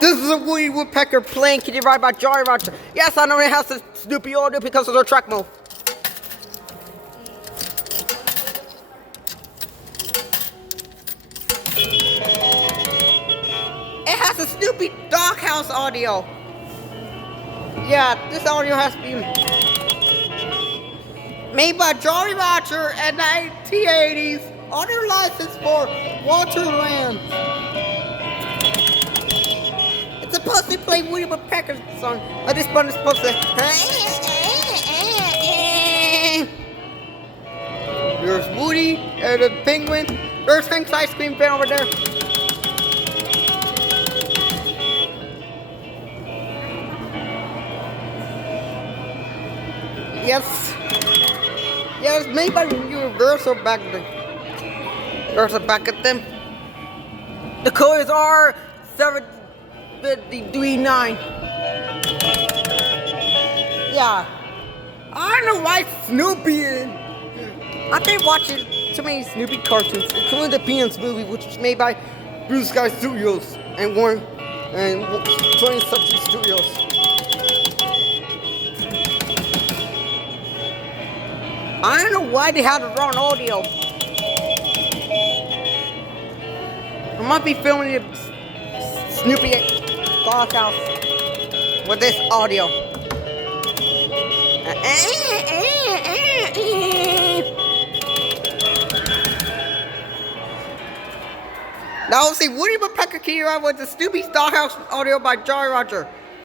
This is a Woody Woodpecker playing Kiddie Ride by Jolly Roger. Yes, I know it has the Snoopy audio because of the track mode. It has a Snoopy doghouse audio. Yeah, this audio has been made by Jolly Roger in the 1980s under license for Wonderland. It's supposed to play Woody Woodpecker song. This button is supposed to. There's Woody and the penguin. There's Hank's ice cream van over there. Yes. Yeah, it's made by Universal back then. There's a back at them. The colors are 753.9. Yeah. I don't know why Snoopy is. I've been watching too many Snoopy cartoons, including the Peanuts movie, which was made by Blue Sky Studios and 20th Century Studios. I don't know why they had the wrong audio. I might be filming the Snoopy doghouse with this audio. Now we'll see Woody Woodpecker Kiddie Ride with the Snoopy doghouse audio by Jolly Roger.